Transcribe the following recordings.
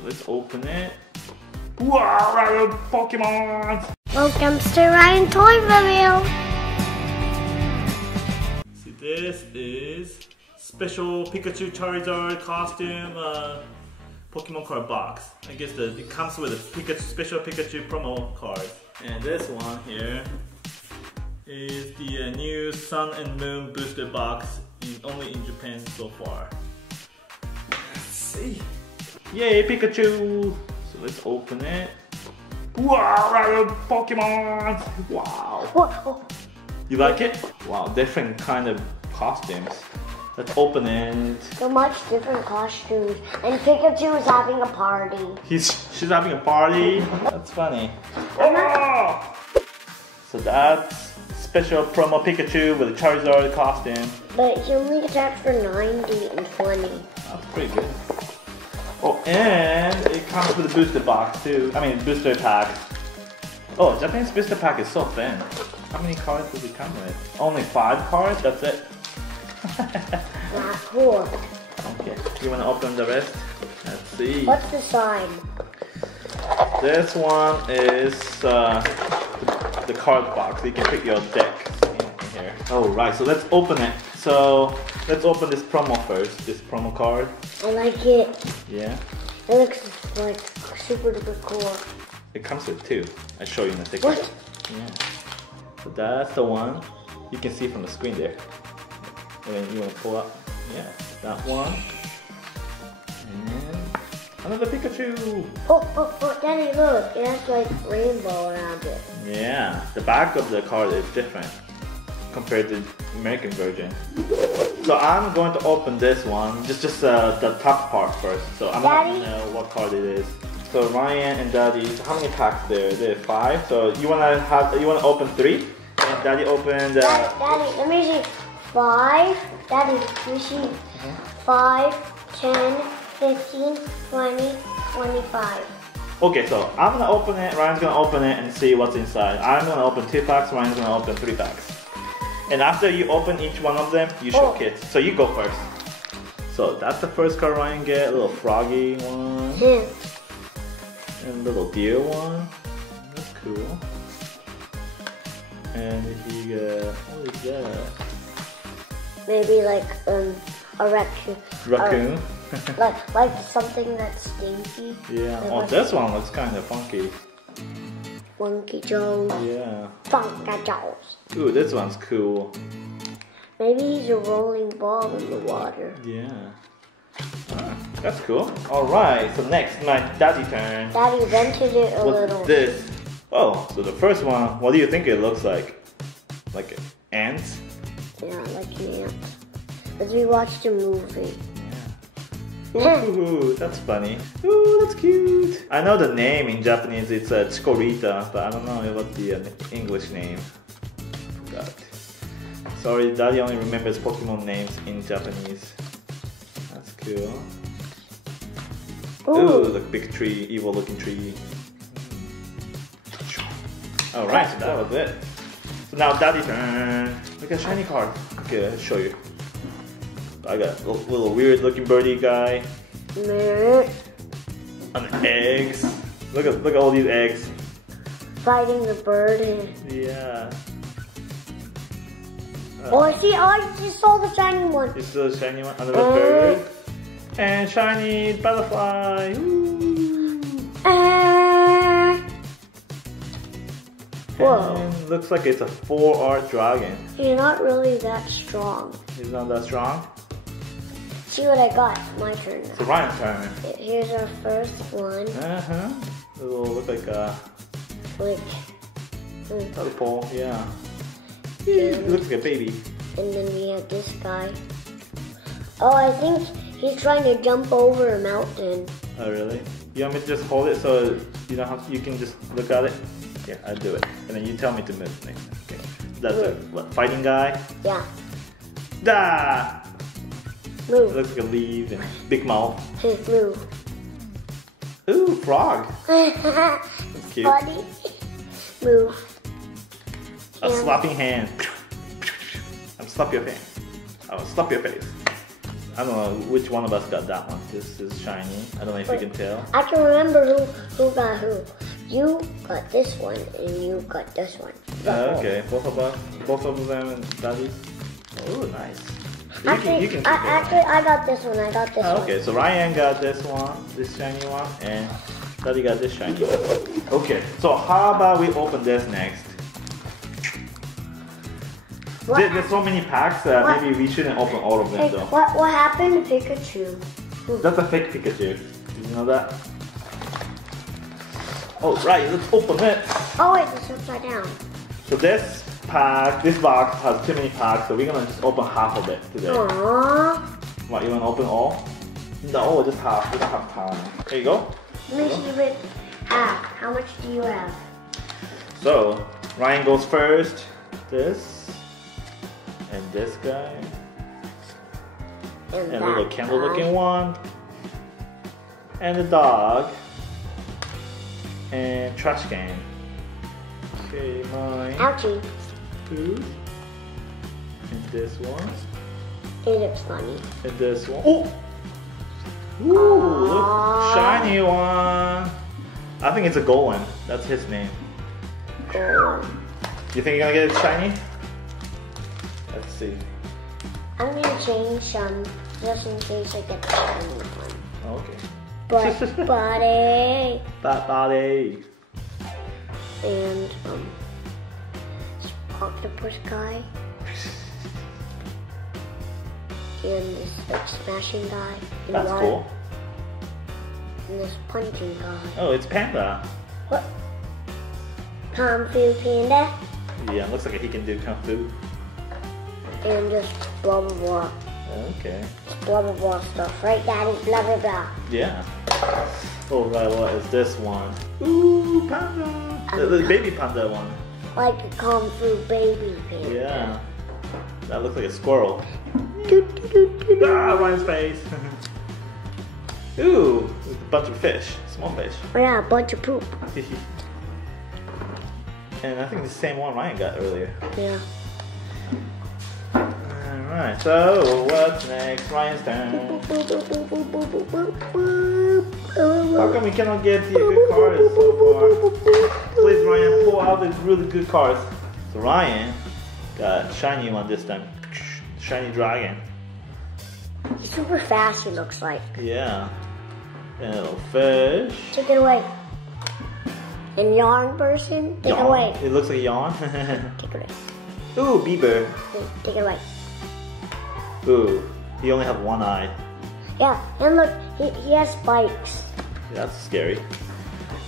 So let's open it. Wow, Pokemon! Welcome to Ryan Toy Review. See, this is special Pikachu Charizard costume Pokemon card box. I guess it comes with a special Pikachu promo card. And this one here is the new Sun and Moon booster box, only in Japan so far. Let's see. Yay, Pikachu! So let's open it. Wow, Pokemon! Wow. Whoa. You like it? Wow, different kind of costumes. Let's open it. So much different costumes. And Pikachu is having a party. She's having a party. That's funny. Oh! So that's special promo Pikachu with a Charizard costume. But he only attacks for 90 and 20. That's pretty good. Oh, and it comes with a booster box too. I mean, booster pack. Oh, Japanese booster pack is so thin. How many cards does it come with? Only 5 cards? That's it. Not cool. Okay, you want to open the rest? Let's see. What's the sign? This one is the card box. You can put your deck in here. Oh, right, so let's open it. So let's open this promo first, this promo card. I like it. Yeah. It looks like super duper cool. It comes with 2. I'll show you in a second. What? Yeah. So that's the one. You can see from the screen there. And then you want to pull up. Yeah, that one. And another Pikachu. Oh, Daddy, look. It has like rainbow around it. Yeah, the back of the card is different compared to the American version. So I'm going to open this one, just the top part first. So I'm not going to know what card it is. So Ryan and Daddy, so how many packs there? There are 5. So you wanna open 3, and Daddy opened. Daddy, let me see. 5. Daddy, let me see. 5, 10, 15, 20, 25. Okay, so I'm gonna open it. Ryan's gonna open it and see what's inside. I'm gonna open 2 packs. Ryan's gonna open 3 packs. And after you open each one of them, you show kids. So you go first. So that's the first card Ryan get. A little froggy one. And a little deer one. That's cool. And he got, what is that? Maybe like a raccoon. Raccoon? like something that's stinky. Yeah. Oh, this one looks kind of funky. Funky Joe's. Yeah. Funky Joe's. Ooh, this one's cool. Maybe he's a rolling ball in the water. Yeah. That's cool. Alright, so next, my daddy turn. Daddy vented it a little. What's this? Oh, so the first one, what do you think it looks like? Like ants? Yeah, like an ant. Because we watched a movie. Yeah. Ooh, that's funny. Ooh, that's cute. I know the name in Japanese, it's Chikorita, but I don't know what the English name. Forgot. Sorry, Daddy only remembers Pokemon names in Japanese. That's cool. Ooh, the big tree, evil looking tree. Alright, so that was it. So now Daddy's turn. Look at shiny card. Okay, I'll show you. I got a little weird looking birdie guy. And eggs. Look at all these eggs. Fighting the bird. Yeah. I just saw the shiny one. You saw the shiny one? Another bird. And shiny butterfly. Whoa. And looks like it's a 4-art dragon. He's not really that strong. He's not that strong? See what I got. My turn now. So Ryan's turn. Here's our first one. Uh-huh. It will look like a tadpole, yeah. It looks like a baby. And then we have this guy. Oh, I think he's trying to jump over a mountain. Oh really? You want me to just hold it so you don't have to, you can just look at it? Yeah, I'll do it. And then you tell me to move next. Okay. That's a fighting guy? Yeah. Da! Move. It looks like a leaf and big mouth. Move. Ooh, frog. It's cute. Funny. Move. A slapping hand. I'm slap your face. I will slap your face. I don't know which one of us got that one. This is shiny. I don't know if you can tell. I can remember who got who. You got this one and you got this one. Okay, both of us, both of them got these. Oh, nice. Actually, I got this one. I got this one. Okay, so Ryan got this one, this shiny one, and Daddy got this shiny one. Okay, so how about we open this next? There's so many packs that maybe we shouldn't open all of them though. What happened to Pikachu? That's a fake Pikachu. Did you know that? Oh, right, let's open it. Oh wait, it's upside down. So this box has too many packs, so we're gonna just open half of it today. Aww. What, you wanna open all? No, just half. We don't have time. There you go. Let me see with half. How much do you have? So, Ryan goes first. This. And this guy. And a little candle looking one. And a dog. And trash can. Okay, mine. Ouchie. Two. And this one. It looks funny. And this one. Oh! Ooh, look. Shiny one. I think it's a gold one. That's his name. Gold. You think you're gonna get it shiny? Let's see. I'm gonna change some just in case I get the shiny one. Okay. But body. That body. And octopus guy. And this like smashing guy. And That's cool. And this punching guy. Oh, it's Panda. What? Kung Fu Panda. Yeah, looks like he can do Kung Fu. And just blah blah blah. Okay. Just blah blah blah stuff, right, Daddy? Blah blah blah. Yeah. Oh, right, what is this one? Ooh, Panda. The baby Panda one. Like a Kung Fu baby panda. Yeah. That looks like a squirrel. Ah, Ryan's face. Ooh, a bunch of fish, small fish. Oh yeah, a bunch of poop. And I think the same one Ryan got earlier. Yeah. Alright, so what's next? Ryan's turn. How come we cannot get the good cards so far? Please, Ryan, pull out the really good cards. So Ryan got shiny one this time. Shiny dragon. He's super fast, he looks like. Yeah. And a little fish. Take it away. And yarn person, take it away. It looks like a yawn. Take it away. Ooh, Bieber. Take it away. Ooh, he only has one eye. Yeah, and look, he has spikes. That's scary.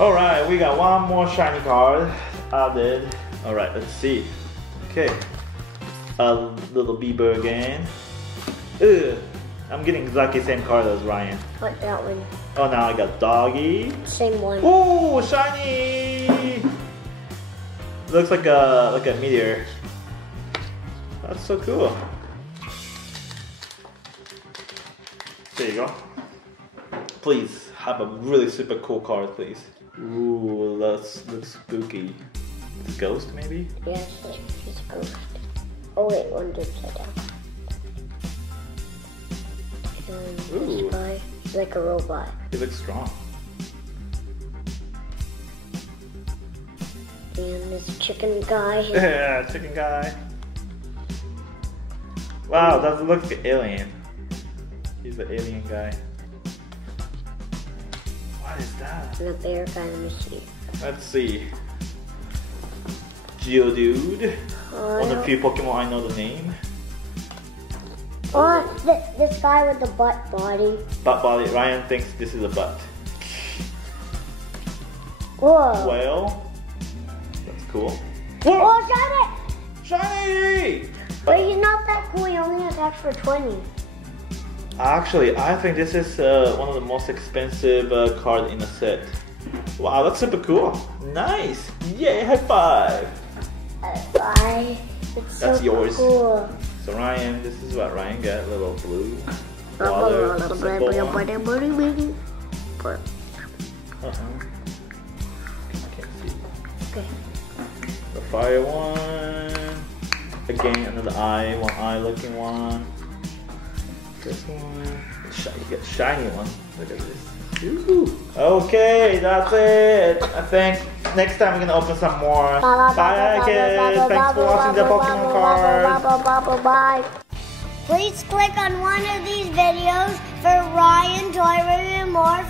Alright, we got one more shiny card added. Alright, let's see. Okay. A little Bieber again. Ugh, I'm getting exactly the same card as Ryan. What, that one? Oh, now I got Doggy. Same one. Ooh, shiny! Looks like a meteor. That's so cool. There you go. Please have a really super cool card, please. Ooh, that looks spooky. It's a ghost, maybe? Yes, it's a ghost. Oh wait, one's upside down. And Ooh. this guy is like a robot. He looks strong. And this chicken guy. Yeah, chicken guy. Wow, that looks like an alien. He's the alien guy. What is that? And a bear guy, let me see. Let's see. Geodude. One of the few Pokemon I know the name. Oh, this guy with the butt body. Butt body. Ryan thinks this is a butt. Whoa. Well, that's cool. Oh, shiny! Shiny! But he's not that cool, he only attacks for 20. Actually, I think this is one of the most expensive cards in the set. Wow, that's super cool. Nice! Yay, high five! It's That's so yours. Cool. So Ryan, this is what Ryan got. A little blue water. Simple one. Can't see. Okay. The fire one. Again, another eye. One eye looking one. This one. You get a shiny one. Look at this. Ooh. Okay, that's it. I think next time we're gonna open some more. Bye kids. Thanks for watching the Pokemon cards. Bye. Please click on one of these videos for Ryan to learn more.